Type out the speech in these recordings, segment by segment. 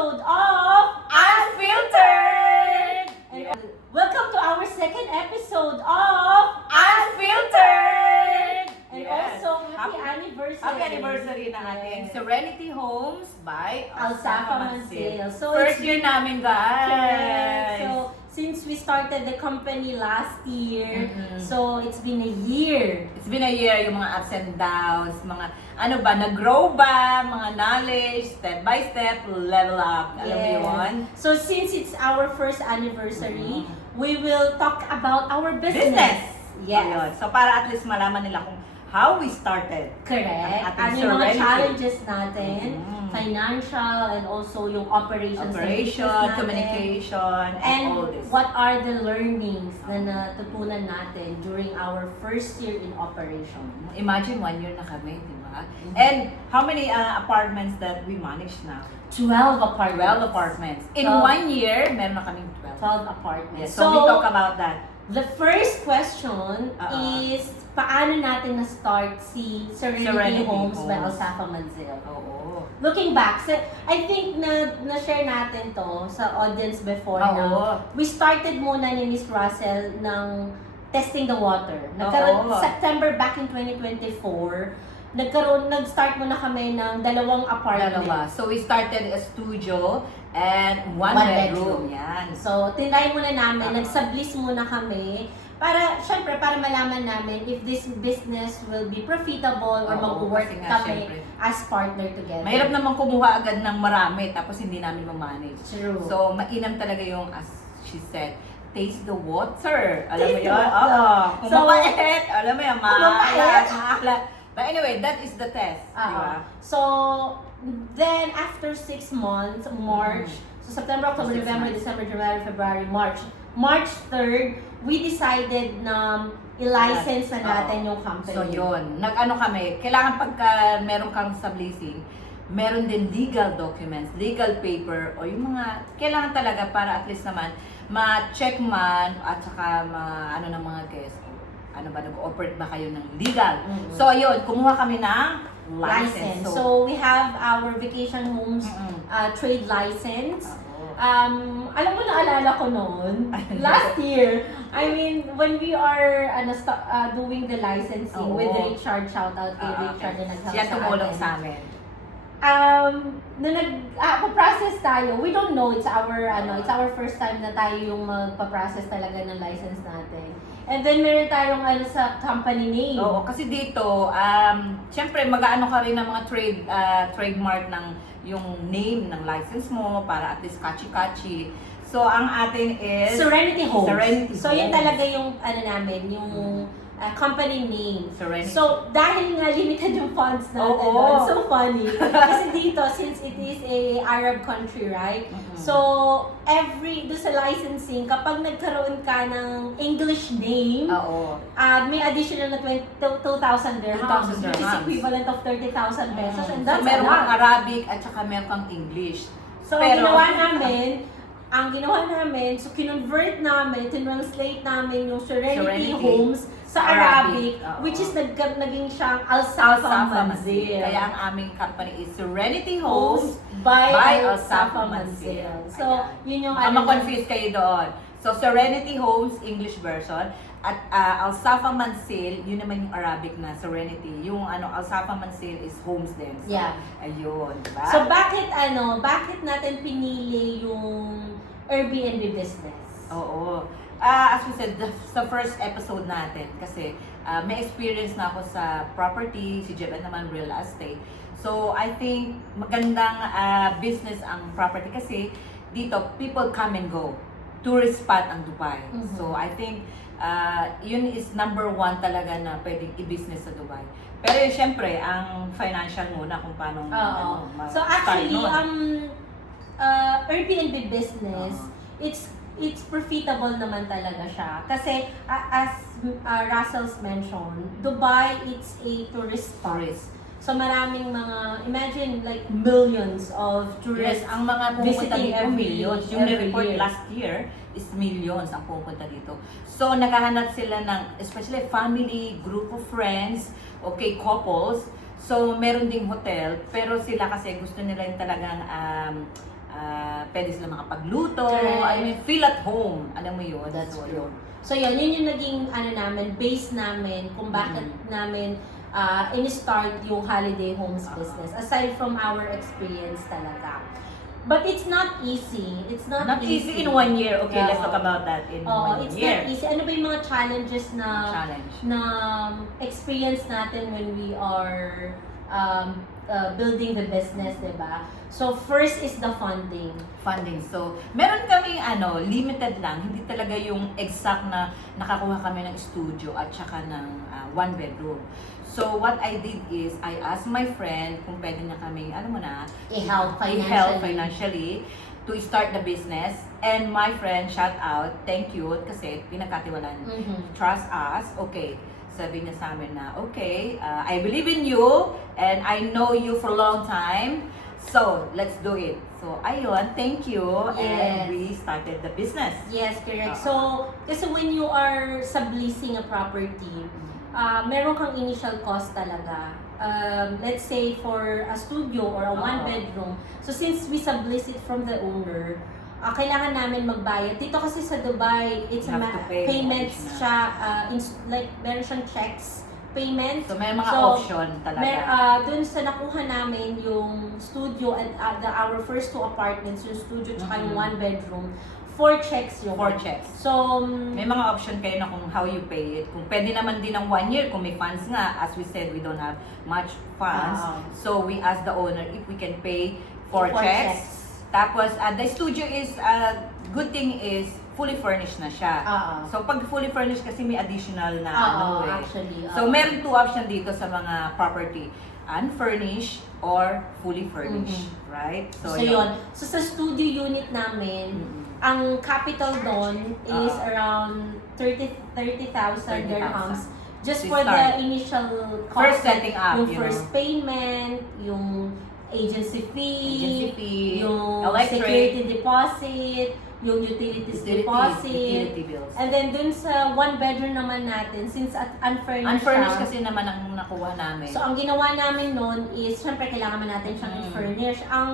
episode of Unfiltered! And welcome to our second episode of Unfiltered! And Yes. also happy anniversary. Happy anniversary ng ating Yes. Serenity Homes by Alsafa Mansell. So First it's year namin, guys! So since we started the company last year, Mhm. so it's been a year. It's been a year, yung mga ups and downs, mga ano ba, nag-grow ba, mga knowledge, step by step, level up. Alam mo Yes. yun? So since it's our first anniversary, Mhm. we will talk about our business. Yes. Ayun. So para at least malaman nila kung how we started. Correct. Ang ating Ano yung mga Serenity. challenges natin, Mhm. financial and also yung operations and Operation, business natin. communication, and all And this. what are the learnings na natutunan natin during our first year in operation? Imagine 1 year na kami, di ba? Mhm. And how many apartments that we manage now? 12 apartments. 12 apartments. In 12. 1 year, meron na kaming 12. 12 apartments. Yes, so we talk about that. The first question is, paano natin na-start si Serenity Homes by Homes. Alsafa Mansell? Oo. Looking back, I think na-share natin to sa audience before Oo. na we started muna ni Miss Russell ng testing the water. Oo. September back in 2024, nag-start muna kami ng dalawang apartment. Dalawa. So we started a studio and one bedroom. Yan. So, tinry muna namin, Oo. nag-sublease muna kami para, syempre, para malaman namin if this business will be profitable or Oo, mag-work kasi nga, kami syempre. as partner together. Mahirap naman kumuha agad ng marami tapos hindi namin ma-manage. True. So, mainam talaga yung, as she said, taste the water. Alam mo Taste the yun? water. Oo. So, Kumapait. Alam mo yun, kumapait. maalat. But anyway, that is the test. Di ba? So, then after 6 months, March, so September, October, 6 November, months. December, January, February, March. March 3rd, we decided na i-license na natin yung company. So yun, nag-ano kami, kailangan pagka meron kang subleasing, meron din legal documents, legal paper, o yung mga, kailangan talaga para at least naman, ma-check man, at saka ano ng mga guests, ano ba, nag-operate ba kayo ng legal. Mhm. So ayun, kumuha kami ng License. license. So, we have our vacation homes Mm-mm. trade license. Oo. Alam mo, naalala ko noon, last year, I mean, when we are doing the licensing Oo. with Richard, shout out kay Richard na nag-help Siya tumulong atin. sa amin. Nung nag-process tayo, we don't know, it's our first time na tayo yung magpa-process talaga ng license natin. And then meron tayong sa company name. Oo, kasi dito, syempre mag-aano ka rin ng mga trademark ng yung name ng license mo para at least catchy-catchy. So, ang atin is Serenity Homes. Serenity So, yun Homes. talaga yung namin, yung company name. Serenity. So, dahil nga limited yung funds natin Oo. doon, so funny. Kasi dito, since it is a Arab country, right? Mhm. So, do sa licensing, kapag nagkaroon ka ng English name, Oo. may additional na 2,000 dirhams, 2,000 which is dirhams. equivalent of 30,000 pesos. And So, that's meron a lot. kang Arabic at saka meron kang English. So, ang ginawa namin, so kinonvert namin, tinranslate namin yung Serenity Serenity Homes sa Arabic. Arabic, Oo. which is naging siyang Alsafa Mansell. Kaya ang aming company is Serenity Homes by Alsafa Alsafa Mansell. Mansell. So, yun yung ma-confuse kayo doon. So, Serenity Homes, English version. At Alsafa Mansell, yun naman yung Arabic na Serenity. Yung Alsafa Mansell is homes din. So, Yeah. ayun, diba? So, bakit natin pinili yung Airbnb business? Oo. As we said, sa first episode natin, kasi may experience na ako sa property, si Jeb naman real estate. So, I think magandang business ang property kasi dito, people come and go. Tourist spot ang Dubai. Mhm. So, I think yun is number 1 talaga na pwedeng i-business sa Dubai. Pero yun, syempre, ang financial muna kung paano Oo. So, start actually, nun. Airbnb business, it's profitable naman talaga siya. Kasi as Russell's mentioned, Dubai, it's a tourist spot. So maraming mga, imagine like millions of tourists. Yes, ang mga pumunta visiting dito, millions. Yung every report year. last year is millions ang pupunta dito. So, naghahanap sila ng, especially family, group of friends, okay, couples. So, meron ding hotel, pero sila kasi gusto nila yung talagang pwede sila makapagluto, Correct. I mean, feel at home. Alam mo yun? That's So, true. So yun yung naging namin, base namin kung bakit namin in-start yung holiday homes business. Aside from our experience talaga. But it's not easy. It's not, Not easy in 1 year. Okay, let's Yeah. talk about that in Oo, 1 it's year. not easy. Ano ba yung mga challenges Challenge. na experience natin when we are building the business, diba? So first is the funding. Funding. So, meron kaming limited lang. Hindi talaga yung exact na nakakuha kami ng studio at saka ng 1 bedroom. So, what I did is, I asked my friend kung pwede na kaming, I-help financially to start the business. And my friend, shout out, thank you, kasi pinagkatiwalaan. Trust us. Okay. Sabi niya sa amin na, okay, I believe in you and I know you for a long time. So, let's do it. So, ayun, thank you. Yes. And we started the business. Yes, correct. So, kasi when you are subleasing a property, meron kang initial cost talaga. Let's say for a studio or a 1 bedroom. So, since we sublease it from the owner, kailangan namin magbayad. Dito kasi sa Dubai, it's You have to pay payments additional. siya, like meron siyang checks payment. So, may mga So, option talaga. Dun sa nakuha namin yung studio and our first 2 apartments, yung studio tsaka yung 1 bedroom, 4 checks yung 4 checks. So, May mga option kayo na kung how you pay it. Kung pwede naman din ng 1 year, kung may funds nga, as we said, we don't have much funds. So, we asked the owner if we can pay 4 4 checks. Tapos, the studio is, good thing is, fully furnished na siya. So, pag fully furnished kasi may additional na actually. So, meron 2 option dito sa mga property. Unfurnished or fully furnished. Right? So, yun. So, sa studio unit namin, ang capital doon is around 30,000 dirhams. Just To for the start. initial cost. First setting up, Yung you first payment, yung agency Agency fee, fee, yung electric, security deposit, yung utilities deposit. utility bills. And then dun sa 1 bedroom naman natin, since unfurnished Unfurnished siya, kasi naman ang nakuha namin. so, ang ginawa namin noon is, syempre, kailangan natin siyang i-furnish. Ang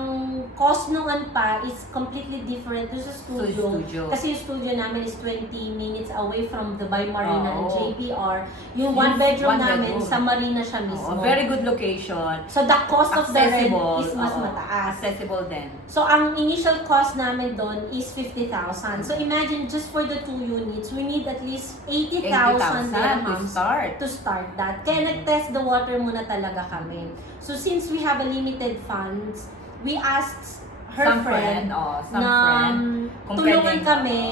cost noon pa is completely different doon sa studio. Kasi yung studio namin is 20 minutes away from Dubai Marina and JBR. Yung 1 bedroom namin, sa Marina siya mismo. Very good location. So, the cost of the rent Accessible. is mas mataas. Accessible din. So, ang initial cost namin doon is 50,000. So, imagine, just for the 2 units, we need at least 80,000 to dirhams start. to start that. Kaya nag-test the water muna talaga kami. So, since we have a limited funds, we asked her Some friend some na friend. Kung tulungan pwedeng, kami,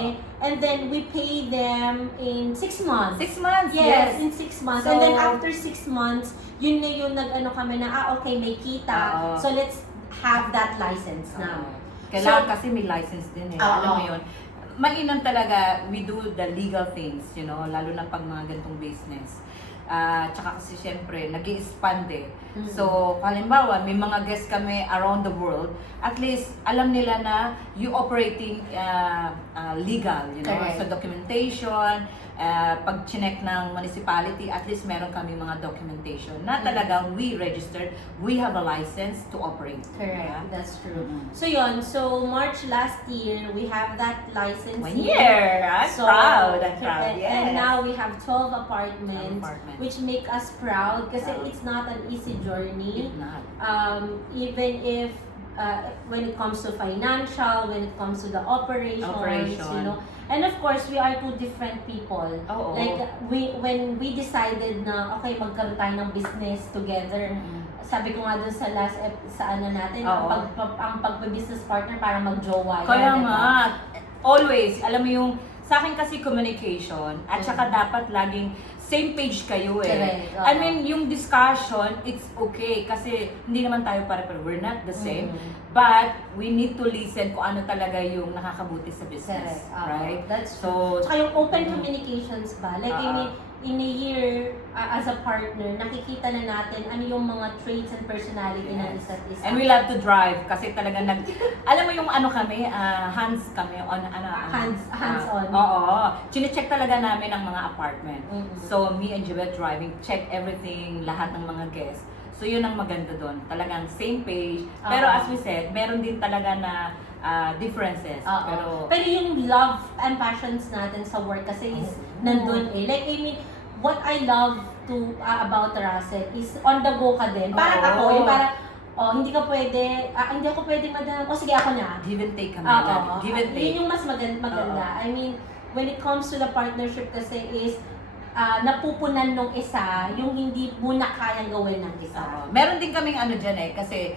and then we pay them in 6 months. 6 months, Yes, in 6 months. So, And then after 6 months, yun na yung nag-ano kami na, okay, may kita. So, let's have that license now. Kailangan So, kasi may license din eh. Oo. Alam mo yun. Mainam talaga, we do the legal things, lalo na pag mga ganitong business. Tsaka kasi syempre, nag-i-expand eh. So, halimbawa, may mga guests kami around the world, at least alam nila na you operating legal, Correct. So, documentation, pag chinek ng municipality, at least meron kami mga documentation na talagang we registered, we have a license to operate. Correct, that's true. So yun, so March last year, we have that license. 1 year! I'm proud, correct. yes. And now we have 12 apartments, 12 apartments. which make us proud kasi Proud. it's not an easy journey. If not. Even if when it comes to financial, when it comes to the operations, And of course, we are 2 different people. Oo. Like, when we decided na, okay, magkaroon tayo ng business together, sabi ko nga dun sa last natin, ang pagpa-business partner para mag-jowa. Kaya nga, always, alam mo yung, sa akin kasi communication, at saka dapat laging same page kayo eh. Correct. I mean, yung discussion, it's okay kasi hindi naman tayo pare-pareho. We're not the same. But we need to listen kung ano talaga yung nakakabuti sa business. Correct. Right? That's So, Tsaka yung open communications ba? Like, in a year, as a partner, nakikita na natin ano yung mga traits and personality ng isa't isa. and we love to drive kasi talaga alam mo yung ano kami, hands kami on Hands-on. Oo. Chine-check talaga namin ang mga apartment. So me and Jebet driving, check everything, lahat ng mga guests. So yun ang maganda doon. Talagang same page. Pero Oo. as we said, meron din talaga na differences. Pero yung love and passions natin sa work kasi is nandun eh. Like, I mean, what I love to about Russell is on the go ka din. Parang Oo. ako, yung parang, hindi ka pwede, hindi ako pwede madam, sige ako na. Give and take kami. Oo. Give and take. Yun yung mas maganda. I mean, when it comes to the partnership kasi is, napupunan nung isa, yung hindi mo na kayang gawin ng isa. Meron din kaming ano dyan eh, kasi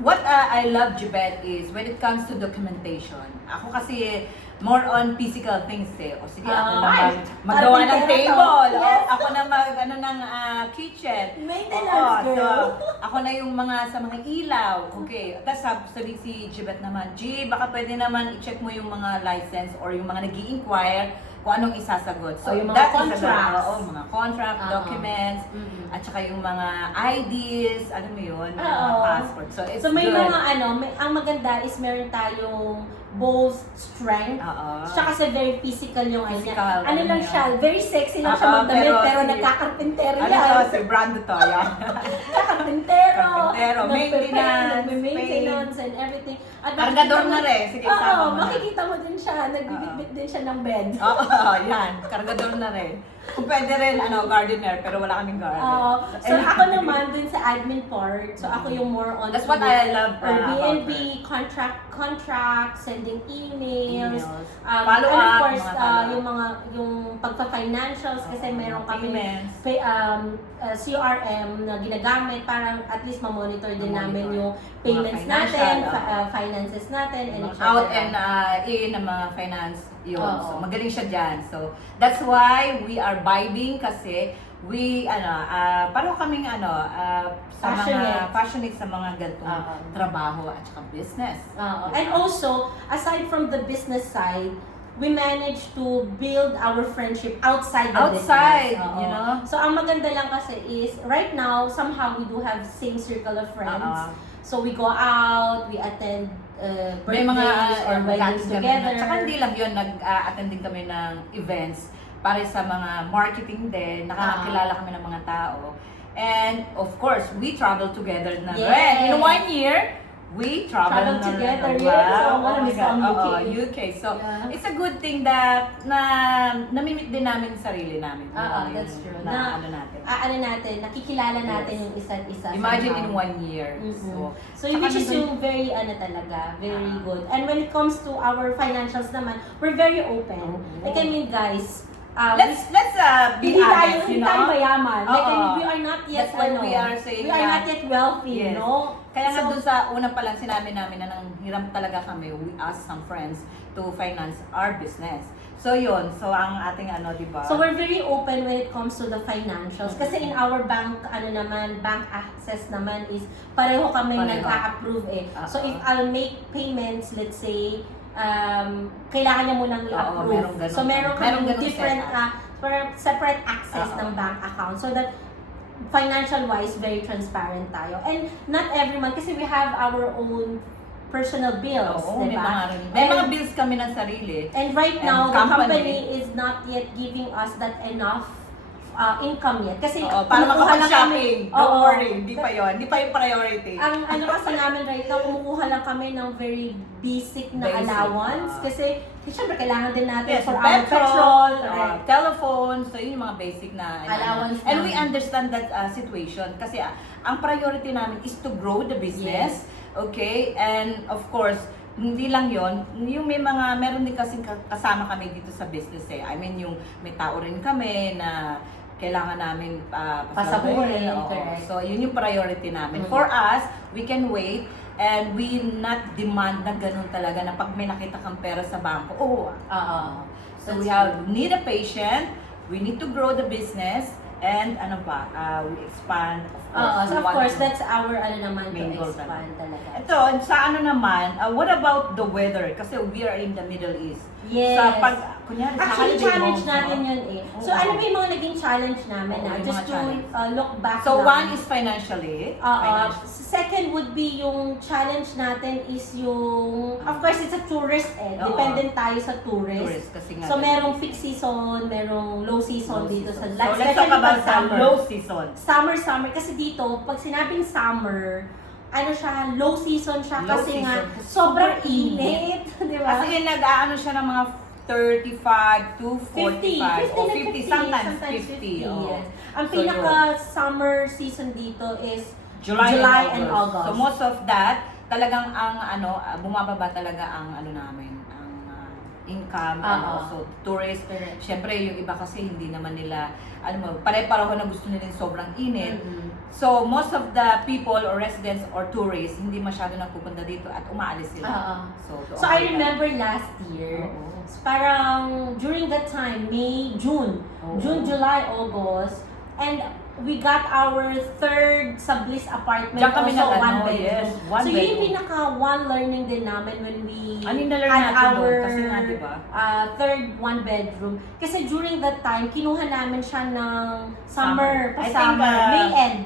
what I love Jibet is when it comes to documentation. Ako kasi more on physical things eh. O sige, ako na maggawa ng table. Yes. Ako na ng kitchen. Maintenance girl. So, ako na yung mga sa mga ilaw. Okay. Tapos sabi si Jibet naman, G, baka pwede naman i-check mo yung mga license or yung mga nag-i-inquire kung anong isasagot. So, yung mga that contracts. mga contract, documents, at saka yung mga IDs, ano mo yun, mga passport. So, it's So may good. mga ang maganda is meron tayong both strength, Oo. siya kasi very physical yung Physical, ano lang yun. siya, very sexy lang siya Oo, magdamit, pero si- nagkakarpintero Ano yan. to? Si Brando to, yan. Karpintero, Karpintero, maintenance, maintenance and everything. At Kargador makikita na mo- rin. Sige, Oo, sama mo na. makikita mo din siya, nagbibitbit din siya ng bed. Oo, yan. Kargador na rin. Kung pwede rin, gardener, pero wala kaming garden. So ako naman dun sa admin part, so ako yung more on That's what I love Airbnb, about her. contract, sending emails, Follow and of up, course, mga follow-up. yung pagpa-financials kasi meron kami payments. CRM na ginagamit para at least ma-monitor din namin Ma-monitor. yung payments Mga natin, financial, finances natin, and etc. Out and in ng mga finance yun. Oo. So, magaling siya dyan. So, that's why we are vibing kasi we, pareho kaming, sa mga passionate sa mga ganitong trabaho at saka business. Oo. And also, aside from the business side, we managed to build our friendship outside the Outside, business. Oo. you know? So, ang maganda lang kasi is, right now, somehow we do have same circle of friends. So, we go out, we attend May birthdays mga or weddings together. Tsaka hindi lang yun, nag-attend din kami ng events para sa mga marketing din, nakakakilala kami ng mga tao. And of course, we travel together na rin. Yes. In 1 year, we travel na together. rin. Yes. So, Oh my miss ko ang God. UK. Oo, UK. So, Yeah. it's a good thing that namimit din namin yung sarili namin. That's true. Natin. Nakikilala natin Yes. yung isa't isa. Imagine in somehow. 1 year. So, which is yung very, very good. And when it comes to our financials naman, we're very open. Like, I mean, guys, Let's be hindi honest, hindi tayo mayaman. Like, I mean, we are not yet, That's why we are saying we are not yet wealthy, Yes. no? Kaya nga So, dun sa una pa lang sinabi namin na nanghiram talaga kami, we asked some friends to finance our business. So yun, so ang ating di ba? So we're very open when it comes to the financials. Kasi in our bank, bank access naman is pareho kami Pareho. nag-a-approve eh. So if I'll make payments, let's say, kailangan niya munang i-approve. merong ganun. So meron Merong kami ganun different, separate access ng bank account. So that financial-wise, very transparent tayo. And not every month, kasi we have our own personal bills, Oo, di ba? may mga bills kami ng sarili. And right And now, the company company is not yet giving us that enough income yet. Kasi Para kumukuha lang makapag-shopping. kami- Don't Oo. worry, hindi pa yun. Hindi pa yung priority. Ang kasi namin right now, kumukuha lang kami ng very basic na Basic, allowance. Kasi syempre, kailangan din natin Yes, for our petrol, correct. telephone, so yun yung mga basic na Allowance And we namin. understand that situation kasi ang priority namin is to grow the business. Okay? And of course, hindi lang yon, yung meron din kasing kasama kami dito sa business eh. I mean, yung may tao rin kami na kailangan namin Pasabuhin, Oo. correct. So, yun yung priority namin. For us, we can wait and we not demand na ganun talaga na pag may nakita kang pera sa bangko, So we need a patient, we need to grow the business, and we expand, of course. So of course, that's our Main to goal expand talaga. Ito, sa naman, what about the weather? Kasi we are in the Middle East. Yes. Sa pag, kunyari, sa Actually, holiday challenge moms, natin no? yun eh. So, Oo. ano ba yung mga naging challenge namin Oo, yung just mga to challenge. look back So, lang. one is financially. Second would be yung challenge natin is yung, of course, it's a tourist eh. Oo. Dependent tayo sa tourist. Tourist, kasi nga. So, merong fixed season, merong low season Low dito season. sa So, let's talk especially about pag sa low season. Summer. Kasi dito, pag sinabing summer, ano siya, low season siya Low kasi nga season, kasi sobrang super init. init, di ba? Kasi nag-aano siya ng mga 35 to 45 or 50, sometimes 50. Oh. Yes. Ang So, pinaka-summer season dito is July and August. So most of that, talagang ang bumababa talaga ang namin, ang income and also tourist. Siyempre yung iba kasi hindi naman nila pare-pareho na gusto nila yung sobrang init. So most of the people or residents or tourists hindi masyado nagpupunta dito at umaalis sila. So I remember last year, parang during that time, May, June, July, August, and we got our third sa Bliss apartment, Diyan kami also nag- one ano, bedroom. yes, one So yun bedroom. yung pinaka-one learning din namin when we Ano yung na-learn had natin our doon? Kasi nga, di ba? third one bedroom. Kasi during that time, kinuha namin siya ng summer, I think, pa-summer, May end.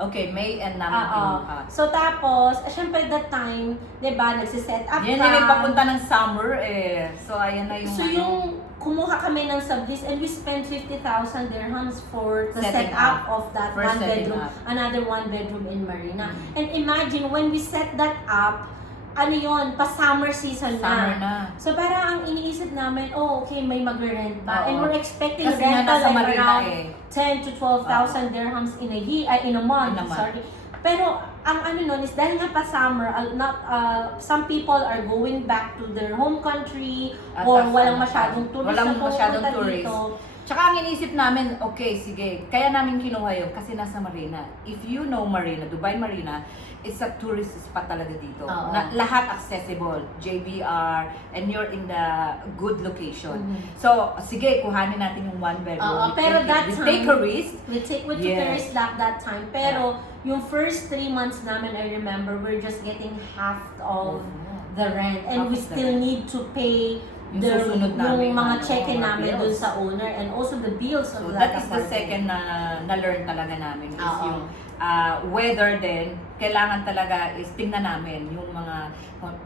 Okay, May and namin Oo. kinuha. So tapos, syempre that time, 'di ba, nagse-set up Yan ka. yung nagpapunta ng summer eh. So ayan na yung So yung kumuha kami ng sublease and we spent 50,000 dirhams for the Setting setup up. of that First one setting bedroom, up. another one bedroom in Marina. And imagine when we set that up, ano yon, pa summer season summer na. na. So parang ang iniisip namin, oh okay, may magre-rent pa. Oo. And we're expecting Kasi nga rental nasa like Marina around eh. 10 to 12,000 dirhams in a year, in a month, In a month. sorry. Pero ang ano nun is dahil nga pa summer, some people are going back to their home country At or tas- walang masyadong tourist walang na masyadong pumupunta tourist. dito. Tsaka ang iniisip namin, okay, sige, kaya namin kinuha yun kasi nasa Marina. If you know Marina, Dubai Marina, it's a tourist spot talaga dito. Oo. Na, lahat accessible, JBR, and you're in the good location. Mhm. So, sige, kuhanin natin yung one bedroom. Oo, We pero take that we time- take a risk. We took Yes. a risk that time. Pero yung first 3 months namin, I remember, we're just getting half of the rent. And Half we of the still rent. need to pay Yung susunod namin, yung mga ano, check-in mga namin dun bills. sa owner and also the bills of So that that is the apartment. second na learn talaga namin is Oo. yung weather din. Kailangan talaga is tingnan namin yung mga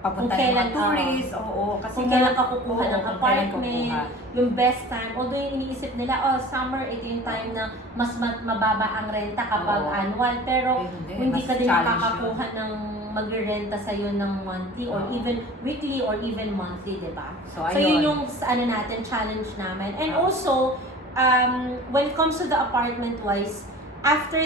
papunta Kung ng kailan, mga tourists. Oo, kasi Kung kailan ka kukuha oo, ng kung kailan apartment, kukuha. yung best time. Although yung iniisip nila, summer, ito yung time na mas mababa ang renta kapag Oo. annual. Pero Eh, hindi mas ka din challenge makakakuha ng magre-renta sa'yo ng monthly or Oo. even weekly or even monthly, di ba? So, So yun ayun. yung natin, challenge namin. And Oo. also, when it comes to the apartment wise, after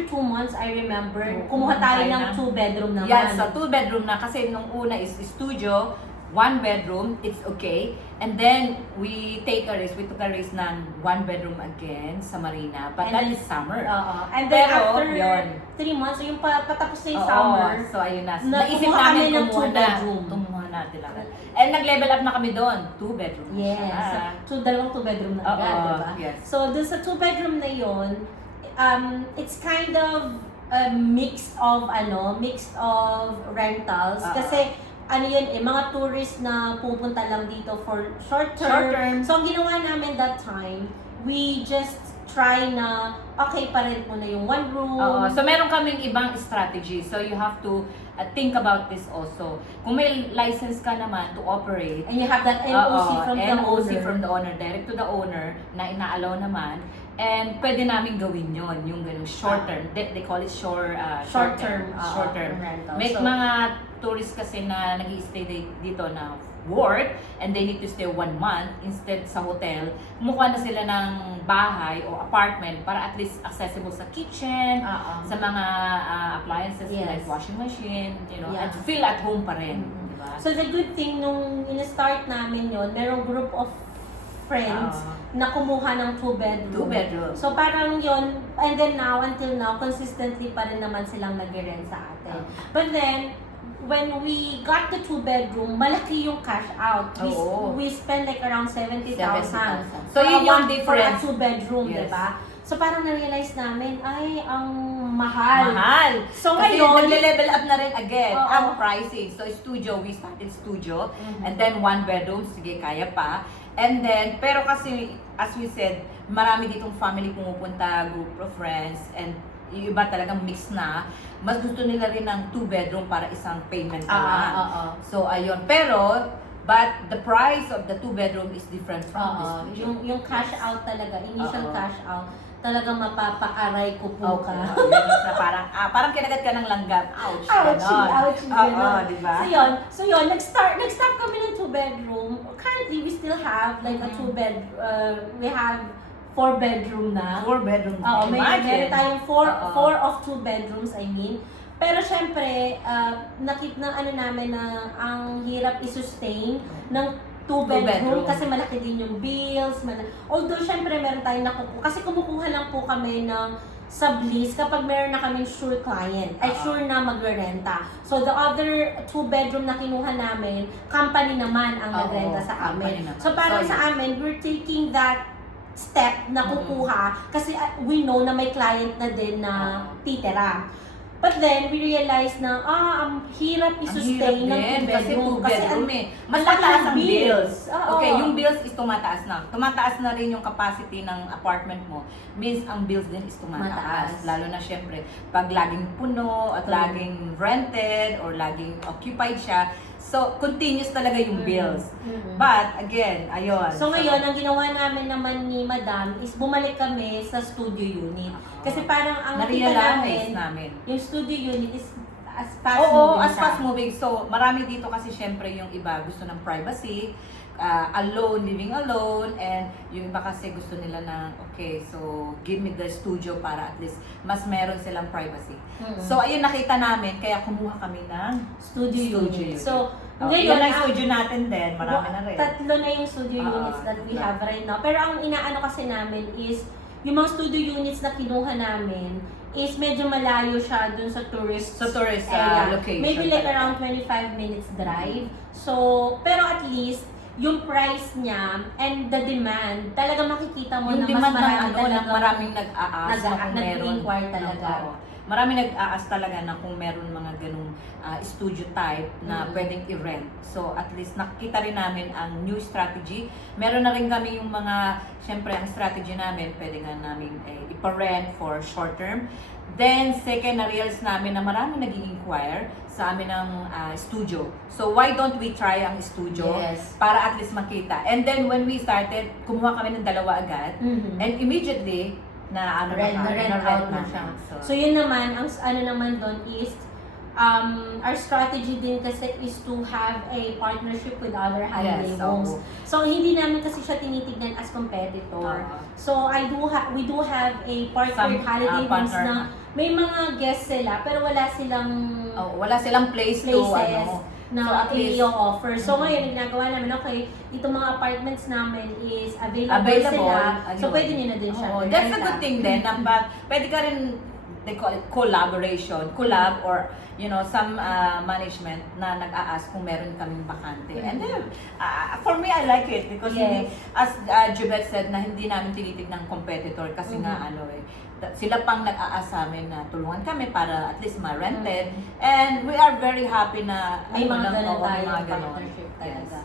2 months, I remember, kumuha tayo ng 2-bedroom naman. Yan, sa 2-bedroom na kasi nung una is studio, 1 bedroom, it's okay. And then, we took a risk ng 1 bedroom again sa Marina. But And that then- is summer. And then Pero, after yun. 3 months, so yung patapos na yung Oo, summer, so ayun na. na Naisip kumuha namin kami ng kumuha 2-bedroom. Kumuha natin lang. And nag-level up na kami doon. 2-bedroom. yes, dalawang 2-bedroom na Oo, agad, diba? yes. So, dun sa 2-bedroom na yon, it's kind of a mix of rentals. Oo. Kasi, mga tourists na pupunta lang dito for short term. Short term. So, ang ginawa namin that time, we just try na, okay, parent mo na yung 1 room. Oo. So meron kaming ibang strategy. So you have to think about this also. Kung may license ka naman to operate, And you have that NOC oo, from the NOC owner. from the owner, direct to the owner, na ina-allow naman. And pwede namin gawin yon yung ganung short term. They call it short term. Short term. rental. May So, mga tourists kasi na nag-i-stay dito na work and they need to stay 1 month instead sa hotel. Kumukuha na sila ng bahay o apartment para at least accessible sa kitchen, sa mga appliances Yes. like washing machine, Yeah. at feel at home pa rin. Mhm. Diba? So the good thing, nung in-start namin yon, merong group of friends na kumuha ng 2-bedroom. 2-bedroom. So parang yon, and then until now, consistently pa rin naman silang nag-rent sa atin. But then, when we got the 2-bedroom, malaki yung cash out. Oo. We spend like around 70,000. 70,000. So, yun yung For a difference. 2-bedroom, Yes. diba? So parang na-realize namin, ay, ang mahal. So Kasi ngayon, nagle-level up na rin again Oo. ang pricing. So studio, we started studio. And then 1 bedroom, sige, kaya pa. And then, pero kasi, as we said, marami ditong family pumupunta, group of friends, and yung iba talagang mix na. Mas gusto nila rin ng 2 bedroom para isang payment na lang. So, ayun. Pero, but the price of the 2 bedroom is different from this studio. yung cash out talaga, initial cash out, talagang mapapaaray ko po ka. Parang kinagat ka ng langgam. Ouch! Ouchie, ganon. Diba? So yun, nag-start kami ng 2-bedroom. Currently, we still have like a 2-bed, we have 4-bedroom na. 4 bedroom. Oo, meron tayong 4 Oo. of 2 bedrooms, I mean. Pero syempre, ano namin na ang hirap i-sustain ng 2-bedroom kasi malaki din yung bills. Although syempre meron tayong kasi kumukuha lang po kami ng sublease kapag meron na kaming sure client, ay sure na magre-renta. So the other 2-bedroom na kinuha namin, company naman ang nagrenta sa amin. So parang sa amin, we're taking that step na kukuha kasi we know na may client na din na titira. But then, we realized na, ang hirap i-sustain ng 2-bedroom. Kasi mas mataas ang bills. Okay, yung bills is tumataas na. Tumataas na rin yung capacity ng apartment mo. Means ang bills din is tumataas. Lalo na syempre, pag laging puno at laging rented or laging occupied siya. So, continuous talaga yung bills. But, again, ayun. So, ngayon, ang ginawa namin naman ni Madam is bumalik kami sa studio unit. Kasi parang ang nakita namin, yung studio unit is as fast moving. As fast moving. So, marami dito kasi syempre yung iba gusto ng privacy, alone, living alone, and yung iba kasi gusto nila na, okay, so give me the studio para at least mas meron silang privacy. So, ayun nakita namin, kaya kumuha kami ng studio unit. So, ngayon ang studio natin din, marami na rin. 3 na yung studio units that we have right now. Pero ang inaano kasi namin is, yung mga studio units na kinuha namin is medyo malayo siya dun sa tourist area. Location. Maybe like around 25 minutes drive. So, pero at least, yung price niya and the demand, talaga makikita mo yung na mas marami talaga. Maraming nag-a-ask na kung meron. Nag-inquire talaga. Maraming nag-a-ask talaga na kung meron mga ganung studio type na pwedeng i-rent. So at least nakita rin namin ang new strategy. Meron na rin kami yung mga, syempre ang strategy namin, pwede nga namin ipa-rent for short term. Then second, na-realize namin na marami nag-i-inquire sa amin ng studio. So why don't we try ang studio para at least makita. And then when we started, kumuha kami ng 2 agad. And immediately, na rent out na siya. So yun naman, ang ano naman doon is, our strategy din kasi is to have a partnership with other holiday homes. So hindi namin kasi siya tinitignan as competitor. So we do have a partner with holiday homes na may mga guests sila pero wala silang places na i-offer. So ngayon, ginagawa namin, okay, itong mga apartments namin is available sila. So pwede nyo na din siya. That's a good thing din. Pwede ka rin, they call it collaboration, collab or some management na nag-a-ask kung meron kaming bakante. And then, for me, I like it because as Jubeth said, na hindi namin tinitignan ng competitor kasi nga sila pang nag-a-ask sa amin na tulungan kami para at least ma-rented. And we are very happy na may mga ganun tayo partnership talaga.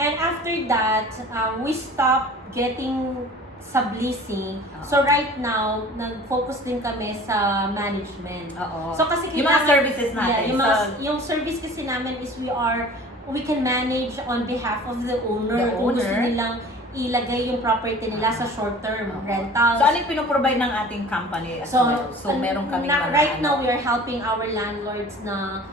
And after that, we stopped getting subleasing. So right now, nag-focus din kami sa management. So kasi yung mga services natin. Yung service kasi namin is we can manage on behalf of the owner. Kung gusto nilang ilagay yung property nila sa short-term rentals. So, ano yung pinoprovide ng ating company as well? So, meron kami right now, we are helping our landlords na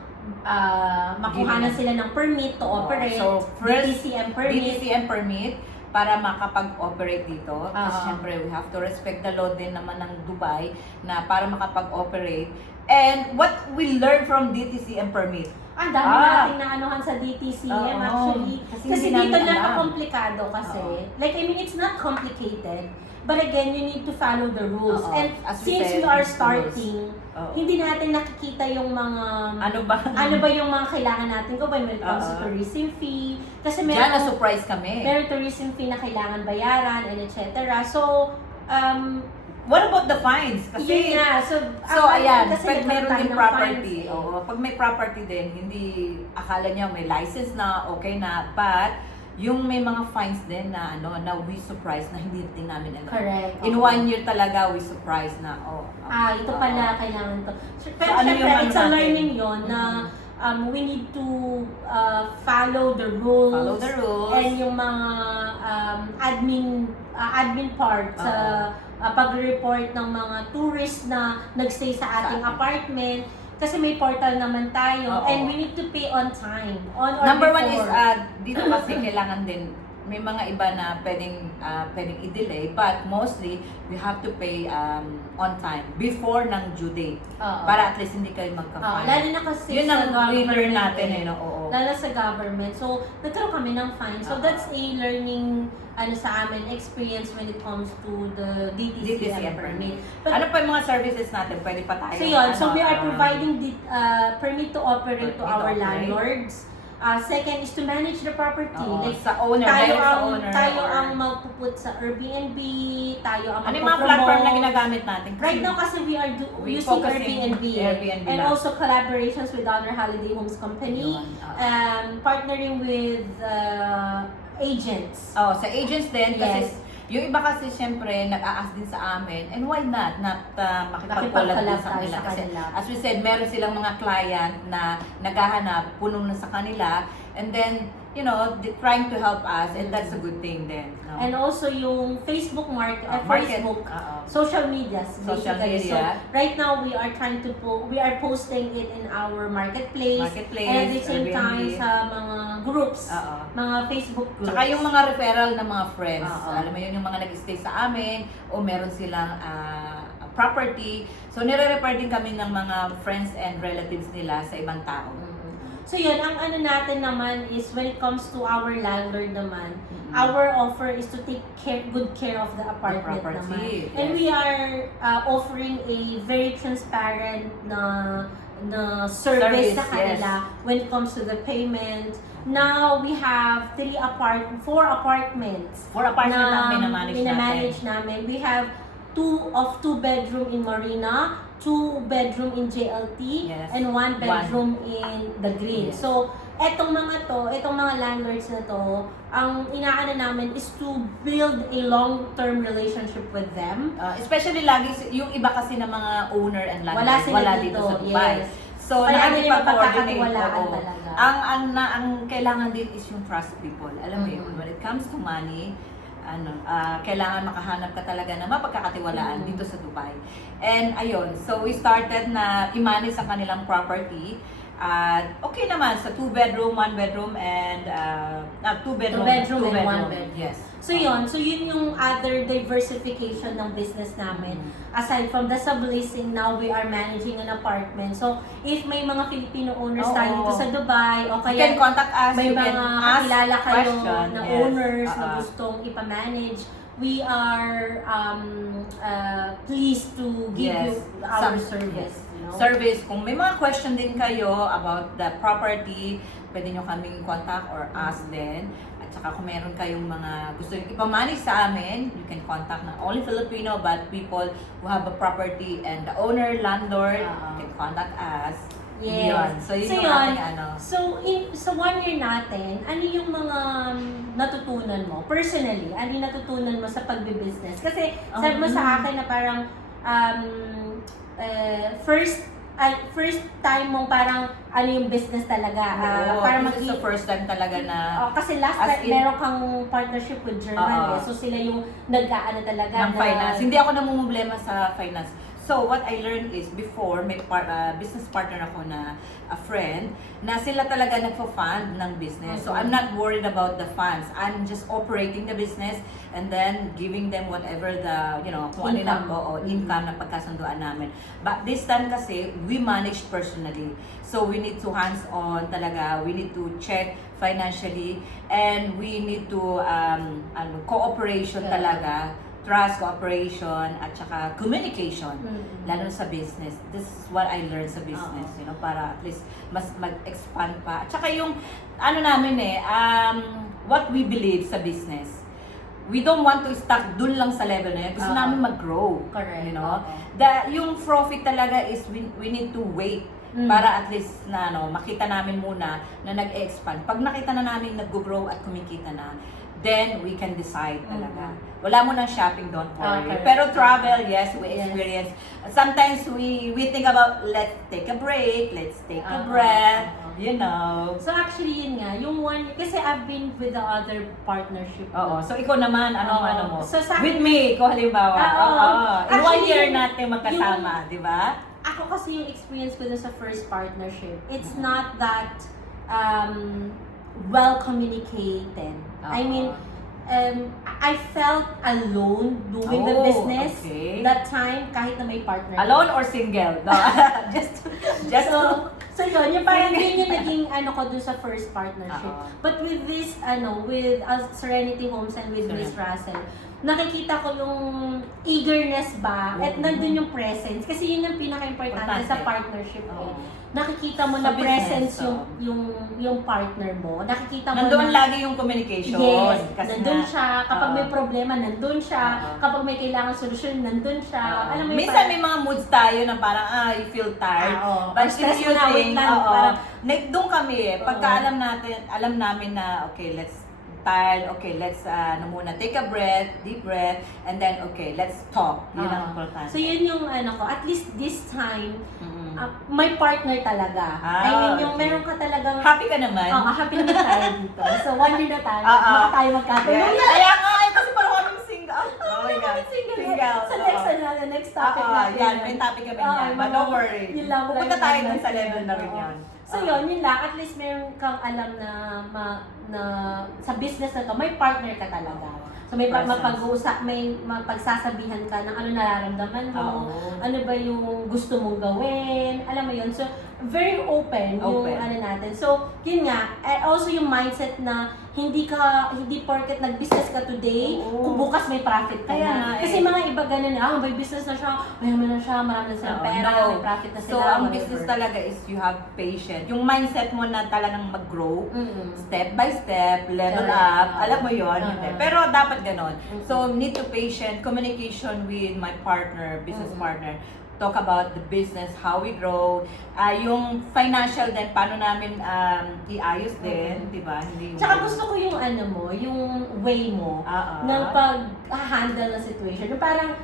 makuha na sila ng permit to operate. So, first, DTCM permit para makapag-operate dito. Kasi syempre, we have to respect the law din naman ng Dubai na para makapag-operate. And what we learned from DTCM permit? Ang dami nating naanuhan sa DTCM actually. Kasi dito napaka-komplikado kasi. Like, I mean, it's not complicated. But again, you need to follow the rules. And since we are starting, hindi natin nakikita yung mga... Ano ba yung mga kailangan natin ko when it comes to tourism fee. Kasi Diyan na-surprise kami. Meron tourism fee na kailangan bayaran and etc. So, what about the fines? Kasi, Yun nga, so ayan, kasi pag meron nagkaroon din ng property, fines, eh. oo, pag may property din, hindi akala niya may license na, okay na, but yung may mga fines din na na we surprise na hindi din namin alam. Correct. In Oo. 1 year talaga we surprise na, Ito pala, kailangan to. Pero ano yung syempre, ano it's a natin? learning yon na we need to follow the rules. Follow the rules. And yung mga admin part sa pag-report ng mga tourists na nagstay sa ating apartment. Kasi may portal naman tayo Oo. and we need to pay on time. On or Number before. 1 is, dito kasi kailangan din, may mga iba na pwedeng i-delay, but mostly, we have to pay on time, before ng due date. Oo. Para at least hindi kayo magka-fine. Lalo na kasi Yun sa ang government learn natin eh. no? Oo. Lalo sa government. So, nagkaroon kami ng fine. So, Oo. that's a learning sa amin experience when it comes to the DTC and permit. Ano pa yung mga services natin? Pwede pa tayo. So, yun. So, we are providing the permit to operate to Permit to our operate. landlords. Second is to manage the property. Oo, Like, sa owner, tayo direct sa ang, owner. tayo or- ang magpuput sa Airbnb, tayo ang Ano yung mga platform na magpo-promote. ginagamit natin? Right now kasi we are We using focusing Airbnb, Airbnb and lang. also collaborations with other holiday homes company, Yun, partnering with agents. sa agents din, kasi Yes. yung iba kasi syempre nag-a-ask din sa amin, and why not makipag-collab din Makipag-collab sa kanila. tayo sa Kasi kanila. as we said, meron silang mga client na naghahanap, punong na sa kanila, and then, trying to help us, and that's a good thing din. No? And also yung Facebook Market. Facebook, Oo. social medias, Social basically. media. So right now we are trying to we are posting it in our marketplace, Marketplace, and at the same Airbnb. time sa mga groups, Oo. mga Facebook groups. Tsaka yung mga referral ng mga friends. Oo. Alam mo yun, yung mga nag-stay sa amin o meron silang property. So, nire-refer din kami ng mga friends and relatives nila sa ibang tao. So yun, ang ano natin naman is when it comes to our landlord naman, our offer is to take good care of the apartment property, naman. And yes. we are offering a very transparent na service sa kanila when it comes to the payment. Now we have 4 apartments. 4 apartment na minamanage namin. We have 2 bedroom in Marina, 2 bedroom in JLT, Yes. and 1 bedroom in the Green. Yes. So, etong mga landlords na to, ang inaano namin is to build a long-term relationship with them. Especially lagi, yung iba kasi ng mga owner and landlord, Wala sila dito dito, sa Dubai. yes. So, Kaya ano yung nakikipag-coordinate, mapagkakatiwalaan oo. talaga. Ang kailangan din is yung trust people. Alam mo yun, when it comes to money, kailangan makahanap ka talaga na mapagkakatiwalaan dito sa Dubai. And ayun, so we started na i-manage ang kanilang property. Okay naman sa 2 bedroom, 1 bedroom, and 2 bedroom, 2 bedroom and 1 bedroom. Yes. So yun yung other diversification ng business namin. Aside from the subleasing, now we are managing an apartment. So if may mga Filipino owners tayo dito sa Dubai, o You can kaya contact us, may you can mga ask kakilala kayo question, na yes. owners na gustong ipamanage, we are pleased to give Yes. you our Some- service. yes. You know? Service, kung may mga question din kayo about the property, pwede nyo kaming contact or ask din. At saka kung meron kayong mga gusto nyo ipamanage sa amin, you can contact not only Filipino but people who have a property, and the owner, landlord, can contact us. Yes. Yun. So, yun yung ating ano. So, sa 1 year natin, ano yung mga natutunan mo? Personally, ano yung natutunan mo sa pagbe-business? Kasi, sabi mo sa akin na parang first time mong parang ano yung business talaga. Oo, para this is the first time talaga na kasi last as time, in- meron kang partnership with German. Oo. So, sila yung nag-aano talaga. ng finance. Hindi ako namumblema sa finance. So, what I learned is, before, may business partner ako na a friend, na sila talaga nagpo-fund ng business. So, I'm not worried about the funds. I'm just operating the business and then giving them whatever the, kung ano lang, income na pagkasunduan namin. But this time kasi, we manage personally. So, we need to hands-on talaga. We need to check financially, and we need to, cooperation talaga. Trust, cooperation, at saka communication, lalo sa business. This is what I learned sa business, para at least mas mag-expand pa. At saka yung, namin what we believe sa business. we don't want to stuck dun lang sa level na yun. Gusto Oo. namin mag-grow. Correct. You know? Oo. Yung profit talaga is we need to wait para at least na makita namin muna na nag-expand. Pag nakita na namin nag-grow at kumikita na, then we can decide talaga. Wala mo ng shopping, don't worry. correct. Pero travel, yes, we Yes. experience. Sometimes we think about, let's take a break, let's take a breath, you know. So actually yun nga, yung one, kasi I've been with the other partnership. Oo. So ikaw naman, Oo. ano mo? So, sa- With me, ikaw halimbawa. Oo. In 1 Actually, year natin magkasama, di ba? Ako kasi yung experience ko dun sa first partnership, it's not that well communicated. I mean, I felt alone doing the Oh, business okay. that time kahit na may partner. Alone or single? No. just So yun, yung parang yun yung naging ano ko dun sa first partnership. Oo. But with this, with Serenity Homes and with Miss Russell, nakikita ko yung eagerness ba, at nandun yung presence. Kasi yun yung pinaka-importante sa partnership. Oo. Nakikita mo Sa na presence business, yung partner mo. Nakikita mo nandoon na, lagi yung communication. yes, Kasi nandun na, siya. Kapag may problema, nandun siya. Oo. Kapag may kailangan solusyon, nandun siya. Alam mo yung minsan may mga moods tayo na parang, you feel tired. Oo. But Or stress if you na, wait think, lang, parang- doon kami pagka Oo. alam namin na, okay, let's tired, okay, let's muna, take a breath, deep breath, and then, okay, let's talk. Yun ang importante. So yun yung ano ko, at least this time, Mm-mm. may partner talaga. I mean, yung okay. meron ka talagang, Happy ka naman? happy naman tayo dito. So, one year na tayo. Oo. Baka tayo magkatulungan. Yes. Kaya nga, kasi parang kaming single. Oh my God. Single. Sa next topic Oo, natin. yan, may topic kami yan. But don't worry. Yun lang, Pupunta tayo dun sa yun. level na rin Oo. yun. So yun lang. At least meron kang alam na sa business na to, may partner ka talaga. So may Presence. mapag-uusap, may mapagsasabihan ka ng ano nararamdaman mo, Oo. ano ba yung gusto mong gawin, alam mo yun. So very open yung Open. ano natin. So yun nga, also yung mindset na hindi porket nag-business ka today, Oo. kung bukas may profit ka Kaya na. nga, Kasi mga iba ganun may business na siya, mayaman na siya, marami na silang Oo, pera, no. may profit na sila. So, ang whatever. business talaga is you have patience. Yung mindset mo na talagang mag-grow, Mm-mm. step by step, level Correct. up, alam mo yon. Uh-huh. Pero dapat ganon. Mm-mm. So, need to patient, communication with my partner, business Mm-mm. partner, talk about the business, how we grow, yung financial din, paano namin iayos din, Mm-mm. di ba? Hindi yung... Tsaka gusto ko yung ano mo, yung way mo ng pag-handle ng situation. Yung parang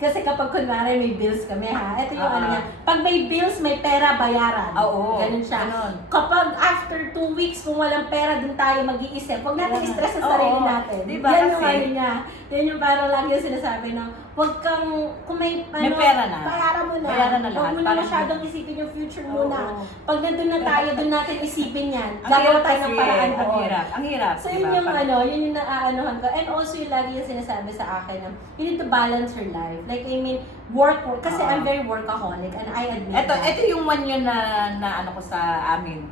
kasi kapag kunwari may bills kami ito yung ano niya, pag may bills, may pera, bayaran. Oo. Ganun siya. Ganon. Kapag after 2 weeks, kung walang pera, dun tayo mag-iisip. Huwag natin Ganon. stress sa Oo. sarili natin. Diba Yan yung kasi? ano niya. Yan yung parang lagi yung sinasabi na, huwag kang, kung may, May pera na. bayaran mo na. Bayaran na lahat. Huwag mo na Parang- masyadong isipin yung future Oo. muna. Pag nandun na tayo, dun natin isipin yan. Ang Gagawa hirap tayo ng kasi, paraan ang doon. hirap. Ang hirap. So diba? yun yung Parang- yun yung naaanuhan ko. And also yung lagi yung sinasabi sa akin na you need to balance your life. Like I mean, work. Kasi I'm very workaholic and I admit that. Ito yung one yun na ano ko sa amin,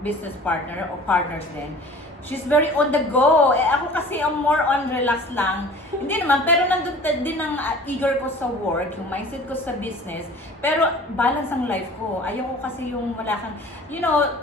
business partner o partners din. She's very on the go. Ako kasi ang more on relax lang. Hindi naman, pero nandun din ang eager ko sa work, yung mindset ko sa business. Pero balance ang life ko. Ayoko kasi yung wala kang,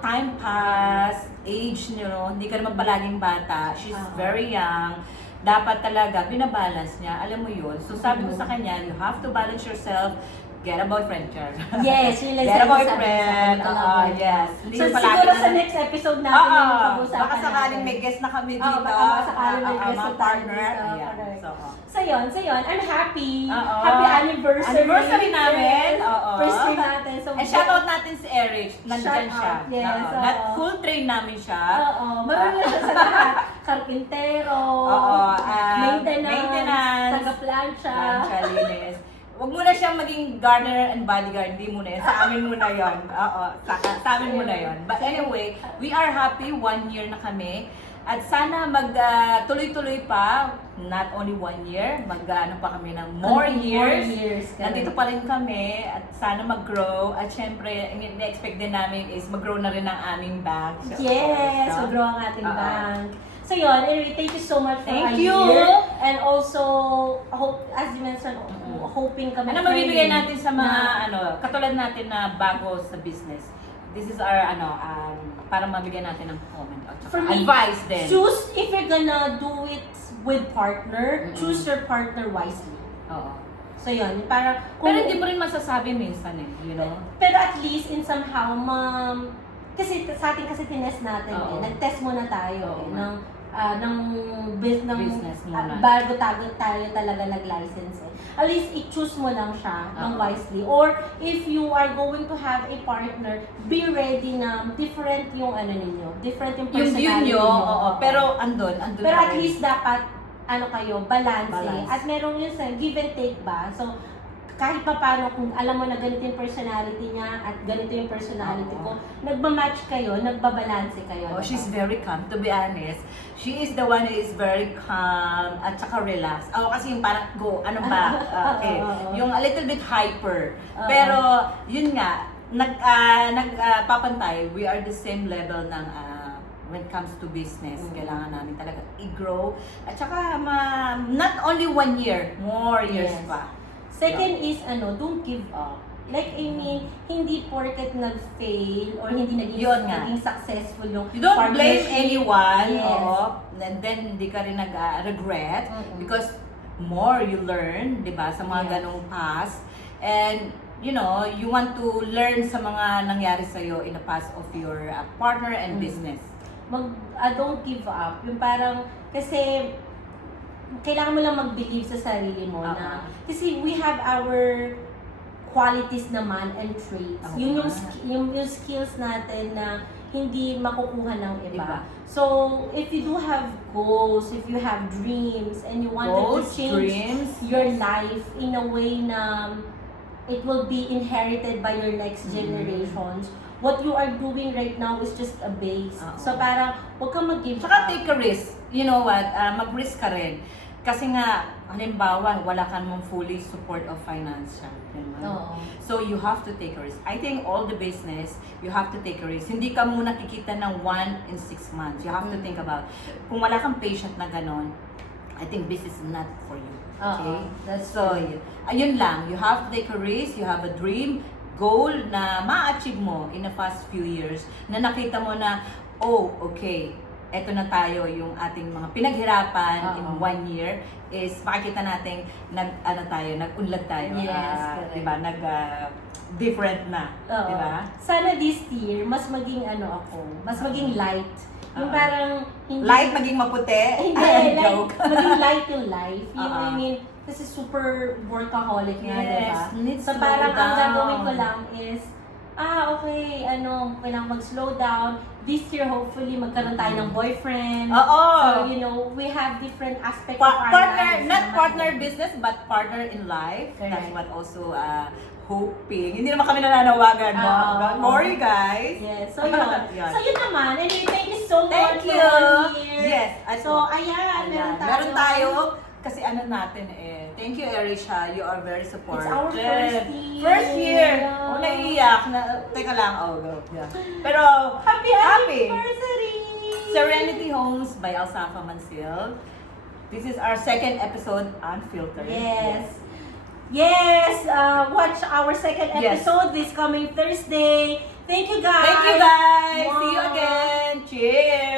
time pass, age, hindi ka naman palaging bata. She's very young. Dapat talaga, binabalance niya. Alam mo yun. So sabi ko sa kanya, you have to balance yourself. Get a boyfriend, Char. Yes, yun lang Get a sinasabi boyfriend. sa akin. Oo, yes. Hindi So yung palagi siguro na- sa next episode natin yung pag-usapan baka sakaling natin. may guest na kami Oo, dito. baka sakaling may guest mga na tayo partner. dito, Ayan. correct. So, So yun, I'm happy. Oo. Happy anniversary. Anniversary namin. Yes. Oo. First year natin. So, and shoutout natin si Eric. Nandyan Shout siya. out, yes, Oo. oo. Full train namin siya. Oo, marunong siya sa lahat. Karpintero, Oo, maintenance, taga-plancha. Plancha, linis. Huwag muna siyang maging gardener and bodyguard. Hindi muna yan. Sa amin muna yon. Oo, sa amin muna yon. But anyway, we are happy. 1 year na kami. At sana tuloy-tuloy pa. Not only 1 year. Pa kami ng more years. Nandito pa rin kami. At sana mag-grow. At syempre, na-expect din namin is mag-grow na rin ang aming bank. So, Yes, no? mag-grow ang ating Oo. bank. So yun, anyway, thank you so much for Thank a you. year. And also, as you mentioned, hoping kami. Ano mabibigay natin sa mga katulad natin na bago sa business? This is our para mabigyan natin ng comment at saka For me, advice din. choose if you're gonna do it with partner, Mm-mm. choose your partner wisely. Oo. So yun, parang Pero hindi mo rin masasabi minsan Pero at least in somehow, kasi sa atin kasi tinest natin Oo. nag-test muna tayo Oo, ng business muna. bago tayo talaga nag-license At least i-choose mo lang siya ng Oo. wisely. Or if you are going to have a partner, be ready na different yung different yung Yung personality view nyo, nyo. oo. Pero andun Pero pa at rin. least dapat kayo, balance. Balance. At merong yun sa give and take ba? So, kahit pa paano, kung alam mo na ganito yung personality niya at ganito yung personality ko, nagmamatch kayo, nagbabalanse kayo. Oh, diba? she's very calm, to be honest. She is the one who is very calm at saka relaxed. Ako kasi yung parang go, ano ba? Okay. Yung a little bit hyper. Pero, yun nga, nagpapantay, we are the same level ng when it comes to business. Kailangan namin talaga i-grow. At saka, not only 1 year, more years Yes. pa. Second is, don't give up. Like, I mean, hindi porket nag-fail or hindi Yun nga. naging successful yung You don't blame partnership. anyone, Yes. and then hindi ka rin nag-regret Mm-mm. because more you learn, di ba, sa mga Yes. ganong past. And, you want to learn sa mga nangyari sa'yo in the past of your partner and business. Don't give up. Yung parang, kasi, kailangan mo lang mag-believe sa sarili mo na, kasi we have our qualities naman and traits. Yun yung skills natin na hindi makukuha ng iba. So, if you do have goals, if you have dreams, and you wanted to change your life in a way na it will be inherited by your next generations, what you are doing right now is just a base. So, parang, huwag kang mag-give Saka up. take a risk. You know what? Mag-risk ka rin. Kasi nga, halimbawa, wala ka mong fully support of financial. Oo. So, you have to take a risk. I think all the business, you have to take a risk. Hindi ka muna kikita ng 1 in 6 months. You have to think about, kung wala kang patient na ganon, I think this is not for you. Okay? That's So, ayun lang. You have to take a risk. You have a dream, goal na ma-achieve mo in the past few years na nakita mo na, oh, okay, eto na tayo, yung ating mga pinaghirapan in 1 year is makikita natin nag-unlad tayo. Yes, correct. Diba? Different na. Oo. Diba? Sana this year, mas maging mas maging light. Yung parang, hindi... Light maging maputi. Hindi, Joke. maging light yung life. Yung, I Oo. mean, kasi super workaholic nga, diba? Needs So slow parang ang down. gagawin ko lang is, okay, kailangan mag-slow down. This year, hopefully, magkaroon tayo ng boyfriend. Oo. So, we have different aspects of our Partner, lives. not naman. partner business, but partner in life. That's Correct. what also hoping. Hindi naman kami nananawagan. Don't worry, guys. Yes. So, yun. Yan. So, yun naman. Anyway, thank you so Thank much you. for being here. Yes. So, ayan. Meron tayo. Kasi natin thank you, Erisha. You are very supportive. It's our first year. First year. Yeah. Oh, naiiyak. Teka lang. Go. Yeah. Pero, Happy anniversary! Serenity Homes by Alsafa Mansil. This is our second episode, Unfiltered. Yes. Watch our second Yes. episode this coming Thursday. Thank you, guys. Thank you, guys. Wow. See you again. Cheers.